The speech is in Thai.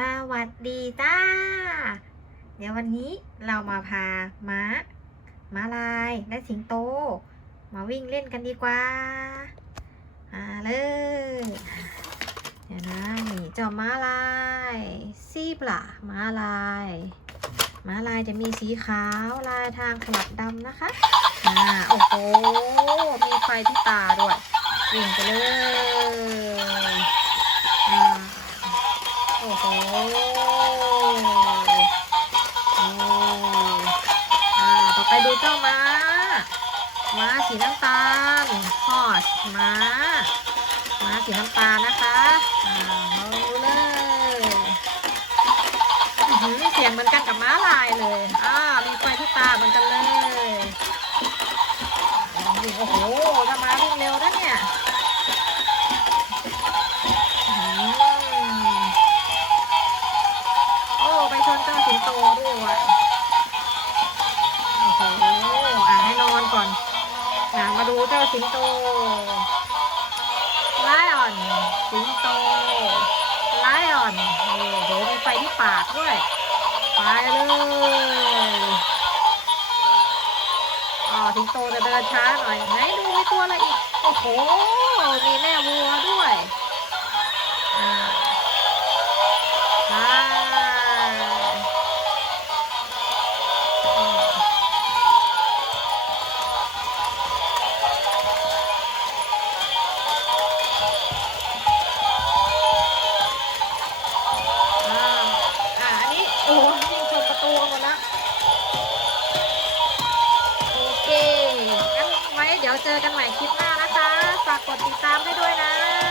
สวัสดีจ้า เดี๋ยววันนี้เรามาพาม้า ม้าลายและสิงโต มาวิ่งเล่นกันดีกว่ามาเลยเดี๋ยวนะนี่เจ้าม้าลายซีบล่ะม้าลายม้าลายจะมีสีขาวลายทางขลับดำนะคะอ่าโอ้โหมีไฟที่ตาด้วยวิ่งไปเลย โอ้โหโอ้อ่าต่อไปดูเจ้าม้า ม้าสีน้ำตาลฮอสม้า ม้าสีน้ำตาลนะคะอ่ามาเลยอื้อหือเสียงเหมือนกันกับม้าลายเลยอ่ามีไฟที่ตาเหมือนกันเลย โอ้โหถ้าม้าวิ่งเร็วนะเนี่ย นะมาดูเจ้าสิงโตไลออนสิงโตไลออนโอ้โหมีไฟที่ปากด้วย ไปเลยอ๋อสิงโตจะเดินช้าหน่อยไหนดูมีตัวอะไรอีก โอ้โห มีแม่วัว ดี๋ยวเจอกันใหม่คลิปหน้านะคะ ฝากกดติดตามให้ด้วยนะ